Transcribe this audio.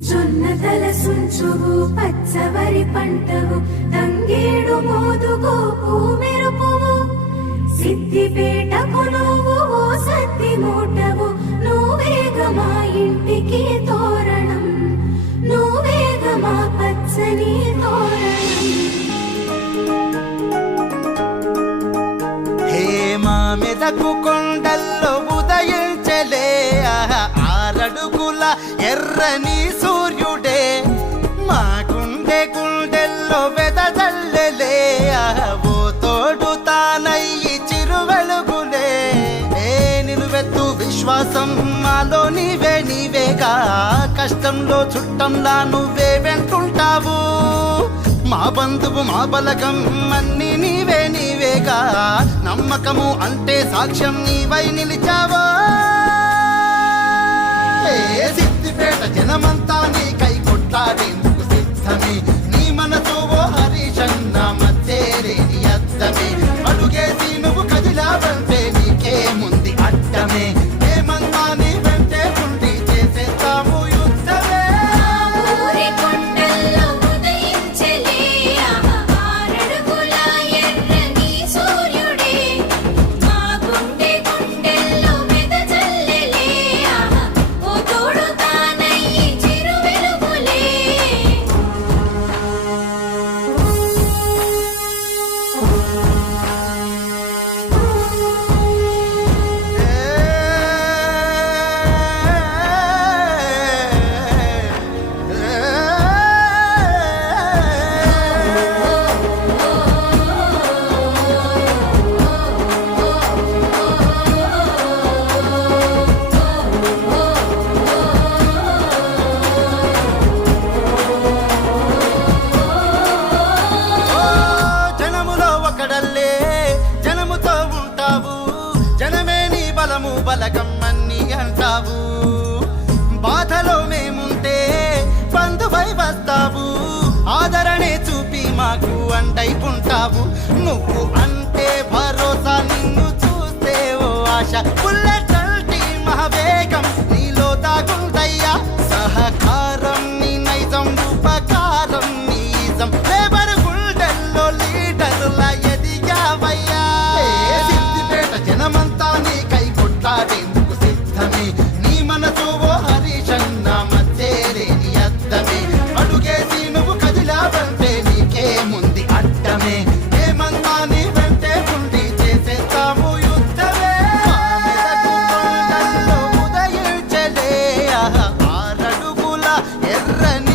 జొన్నతల సుంచువు పచ్చవరి పంటవు తంగేడు మోదుగో పూమెరుపువు సిద్దిపేటకు నువ్వు ఓ సత్తి మూటవు నువ్వేగా మా ఇంటికి తోరణం నువ్వేగా మా పచ్చని తోరణం. హే మా మెదకు కొండల్లో ఉదయించలే ఆరడుగుల ఎర్రని సూర్యుడే మా గుండెల్లో వెదజల్లెలే ఓ తోడు తానయ్యి చిరువెలుగులే. ఏ నిలువెత్తు విశ్వాసం మాలో నీవేగా కష్టంలో చుట్టంలా నువ్వే వెంటుంటావు మా బంధువు మా బలగం అన్ని నీవేగా నమ్మకము అంటే సాక్ష్యం నీవై నిలిచావా. సిద్దిపేట జనమంతా నీ కై కొట్లాడేందుకు సిద్ధమే నీ మనసు ఓ హరీశన్న మధ్యేరేని అద్దమే అడుగేసి నువ్వు కదిలావంటే నీకే ముందు అడ్డమే ఏమన్నా నీ వెంటే ఉండి చేసేస్తాము యుద్ధమే. జనముతో ఉంటావు జనమే నీ బలము బలగం అన్ని అంటావు బాధలో మేముంటే బంధువై వస్తావు ఆదరణే చూపి మాకు అండై ఉంటావు నువ్వు అంటే భరోసా నిన్ను చూస్తే ఓ ఆశ బుల్లెట్ అల్టి మహావేగం నీలో దాగుందయ్యా సహకారం నీ నైజం ఉపకారం నీ ఇజం లేబర్ గుండెల్లో లీడర్లా ఎదిగావయ్యా. సిద్దిపేట జనమంతా నీ కై కొట్లాడేందుకు సిద్ధమే నీ మనసు ఓ హరీశన్న మధ్యేరేని అద్దమే అడుగేసి నువ్వు కదిలావంటే నీకే ముందు అడ్డమే ఏమన్నా నీ వెంటే ఉండి చేసేస్తాము యుద్ధమే. ఉదయించలే ఆరడుగుల ఎర్రని